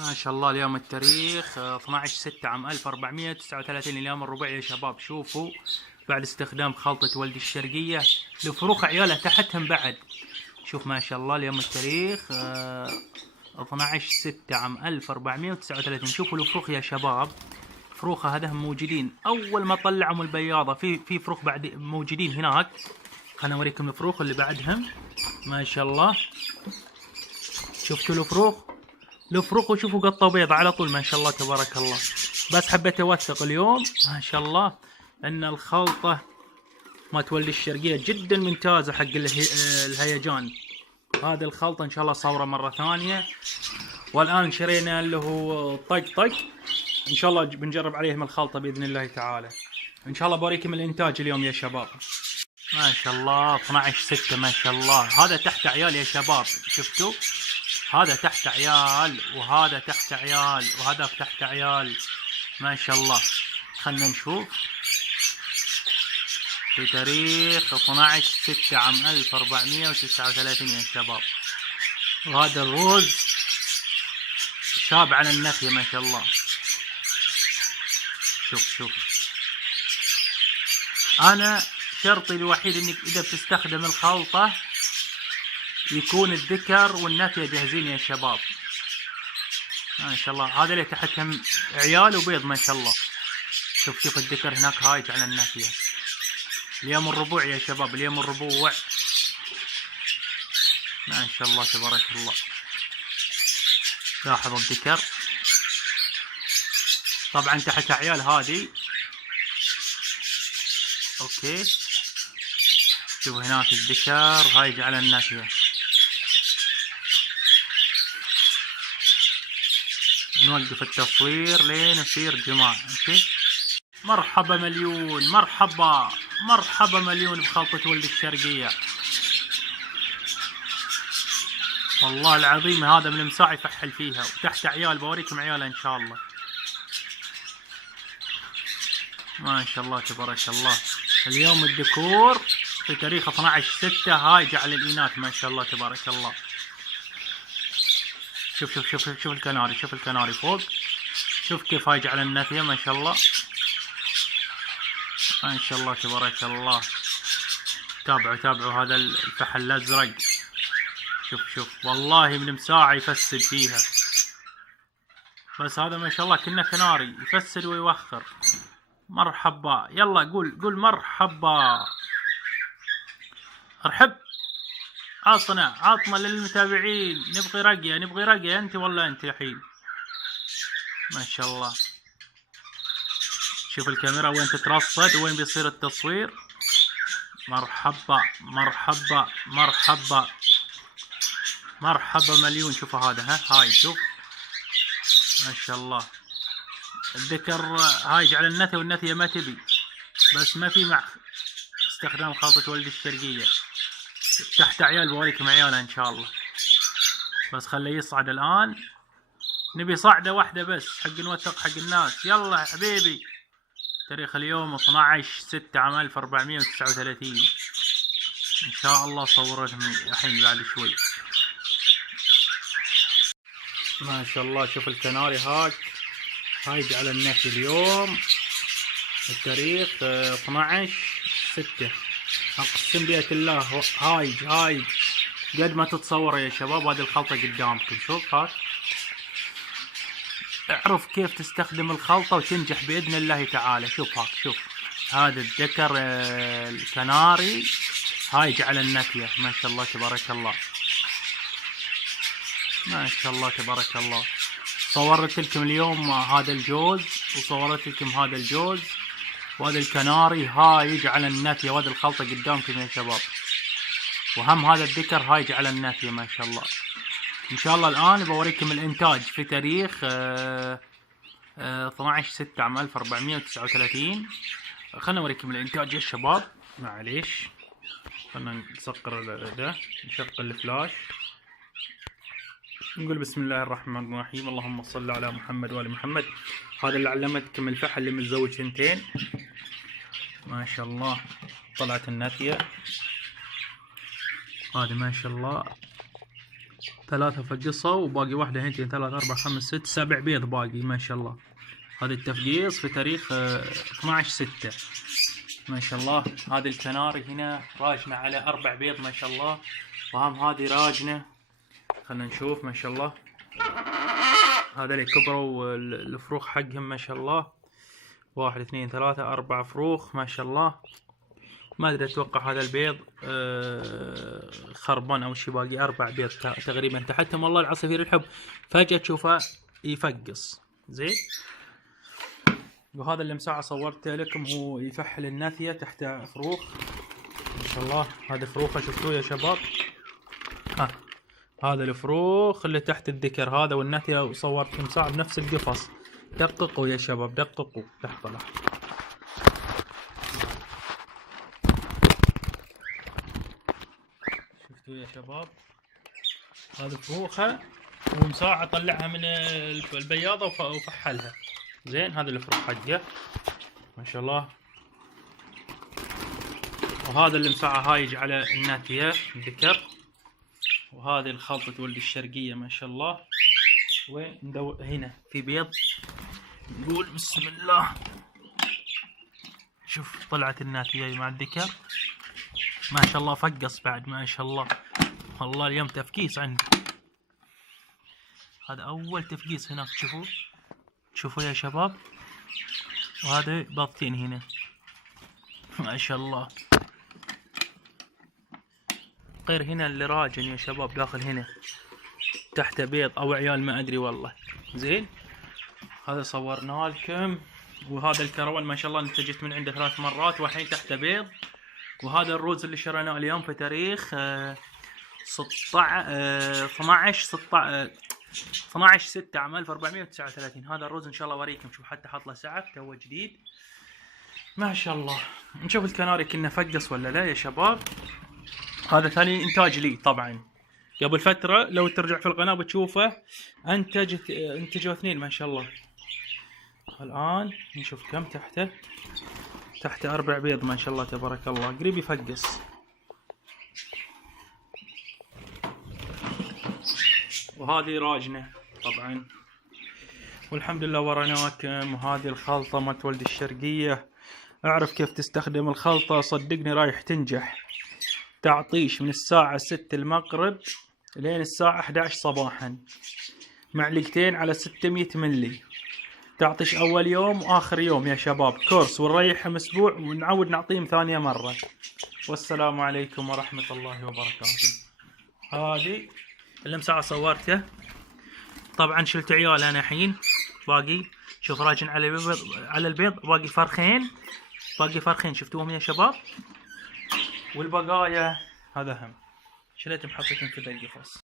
ما شاء الله اليوم التاريخ 12/6/1439 اليوم الربع يا شباب. شوفوا بعد استخدام خلطة ولدي الشرقية الفروخ عيالها تحتهم بعد. شوف ما شاء الله اليوم التاريخ 12/6/1439. شوفوا الفروخ يا شباب، فروخة هذهم موجودين اول ما طلعهم البياضة. في فروخ بعد موجودين هناك، خلنا اوريكم الفروخ اللي بعدهم. ما شاء الله شفتوا الفروخ وشوفوا قطة بيضة على طول. ما شاء الله تبارك الله. بس حبيت اوثق اليوم ما شاء الله ان الخلطة ما تولي الشرقية جدا ممتازة حق الهيجان. هذه الخلطة ان شاء الله صورة مرة ثانية. والان شرينا اللي هو طق ان شاء الله بنجرب عليهم الخلطة باذن الله تعالى. ان شاء الله بوريكم الانتاج اليوم يا شباب. ما شاء الله 12/6 ما شاء الله. هذا تحت عيال يا شباب، شفتوا هذا تحت عيال وهذا تحت عيال وهذا تحت عيال. ما شاء الله. خلنا نشوف في تاريخ 12/6/1439 يا شباب. وهذا الروز شاب على النفي ما شاء الله. شوف انا شرطي الوحيد انك اذا بتستخدم الخلطة يكون الذكر والنافية جاهزين يا شباب. ما شاء الله هذا اللي تحتهم عيال وبيض ما شاء الله. شوف الذكر هناك هايج على النافية. اليوم الربوع يا شباب، اليوم الربوع. ما شاء الله تبارك الله. لاحظوا الذكر طبعا تحت عيال هذه. اوكي شوف هناك الذكر هايج على النافية. نوقف التصوير لين يصير جماع. اوكي مرحبا مليون، مرحبا مليون بخلطة ولد الشرقية. والله العظيم هذا من المساع يفحل فيها. وتحت عيال بوريكم عيالها ان شاء الله. ما شاء الله تبارك الله. اليوم الذكور في تاريخ 12/6 هايج على الاناث ما شاء الله تبارك الله. شوف الكناري، شوف الكناري فوق، شوف كيف هايج على النافية ما شاء الله. ما شاء الله تبارك الله. تابعوا هذا الفحل الازرق. شوف والله من مساعة يفسد فيها. بس هذا ما شاء الله كنا كناري يفسد ويوخر. مرحبا يلا قول مرحبا. ارحب عطنا للمتابعين. نبغي رقية انت ولا انت الحين. ما شاء الله. شوف الكاميرا وين تترصد وين بيصير التصوير. مرحبا مليون. شوف هذا هاي شوف ما شاء الله. الذكر هايج على النثى والنثية ما تبي، بس ما في مع استخدام خلطة ولد الشرقية. تحت عيال بوريكم عيالها ان شاء الله. بس خليه يصعد الان. نبي صعدة واحدة بس حق نوثق حق الناس. يلا حبيبي. تاريخ اليوم 12/6/1439 ان شاء الله صورتهم الحين بعد شوي. ما شاء الله شوف الكناري هايج على النفي اليوم التاريخ 12/6. اقسم بيت الله هايج قد ما تتصور يا شباب. هذه الخلطة قدامكم. شوف اعرف كيف تستخدم الخلطة وتنجح بإذن الله تعالى. شوف هذا الذكر الكناري هايج على النكية ما شاء الله تبارك الله. ما شاء الله تبارك الله. صورت لكم اليوم هذا الجوز وصورت لكم هذا الجوز وهذا الكناري هايج على النكية. وهذه الخلطة قدامكم يا شباب. وهم هذا الذكر هايج على النكية ما شاء الله. ان شاء الله الان بوريكم الانتاج في تاريخ 12/6/1439. خلنا اوريكم الانتاج يا شباب. معليش خلنا نسكر ده، نشغل الفلاش، نقول بسم الله الرحمن الرحيم. اللهم صل على محمد وآل محمد. هذا اللي علمتكم الفحل اللي متزوج ثنتين ما شاء الله. طلعت النافية هذه ما شاء الله 3 فقصوا وباقي واحدة هنتين 3 4 5 6 7 بيض باقي ما شاء الله. هذا التفقيص في تاريخ 12/6 ما شاء الله. هذه الكناري هنا راجنة على 4 بيض ما شاء الله. وهم هذه راجنة، خلنا نشوف ما شاء الله. هذا اللي كبروا الفروخ حقهم ما شاء الله. 1 2 3 4 فروخ ما شاء الله. ما ادري، اتوقع هذا البيض خربان او شي، باقي 4 بيض تقريبا تحتهم. والله العصافير الحب فجأة تشوفه يفقص زين. وهذا اللي مساعة صورته لكم هو يفحل الناثية تحت فروخ ما شاء الله. هذه فروخه شفتوه يا شباب. هذا الفروخ اللي تحت الذكر هذا والناثية، وصورت مساعة بنفس القفص. دققوا يا شباب دققوا. لحظة شفتوا يا شباب. هذه فروخه ومساعة طلعها من البياضة وفحلها زين. هذا الفروخ حقه ما شاء الله. وهذا اللي مساعة هايج على الناتية الذكر. وهذه الخلطة ولد الشرقية ما شاء الله. وين هنا في بيض، نقول بسم الله. شوف طلعت الناتية مع الذكر ما شاء الله. فقص بعد ما شاء الله. والله اليوم تفقيس عندي. هذا اول تفقيس هناك شوفوا يا شباب. وهذا بطين هنا ما شاء الله. غير هنا اللي راجن يا شباب داخل هنا تحت بيض او عيال ما ادري والله زين. هذا صورناه لكم. وهذا الكروان ما شاء الله نتجت من عنده 3 مرات والحين تحت بيض. وهذا الروز اللي شريناه اليوم في تاريخ 12/6 عام 1439. هذا الروز ان شاء الله اوريكم. شوف حتى حط له سعف تو جديد ما شاء الله. نشوف الكناري كنا فقص ولا لا يا شباب. هذا ثاني انتاج لي طبعا. قبل فترة لو ترجع في القناة بتشوفه انتجوا 2 ما شاء الله. الآن نشوف كم تحت 4 بيض ما شاء الله تبارك الله. قريب يفقص. وهذه راجنة طبعا. والحمد لله ورناكم. وهذه الخلطة مالت ولد الشرقية. اعرف كيف تستخدم الخلطة صدقني رايح تنجح. تعطيش من الساعة 6 المغرب لين الساعة 11 صباحا. معلقتين على 600 ملي. تعطيش اول يوم واخر يوم يا شباب كورس، ونريحهم اسبوع ونعود نعطيهم ثانية مرة. والسلام عليكم ورحمة الله وبركاته. هذه اللي مساعة صورته طبعا. شلت عيال انا الحين باقي. شوف راجن على البيض باقي فرخين شفتوهم يا شباب. والبقايا هذا هم شلتهم حطيتهم في ذا القفص.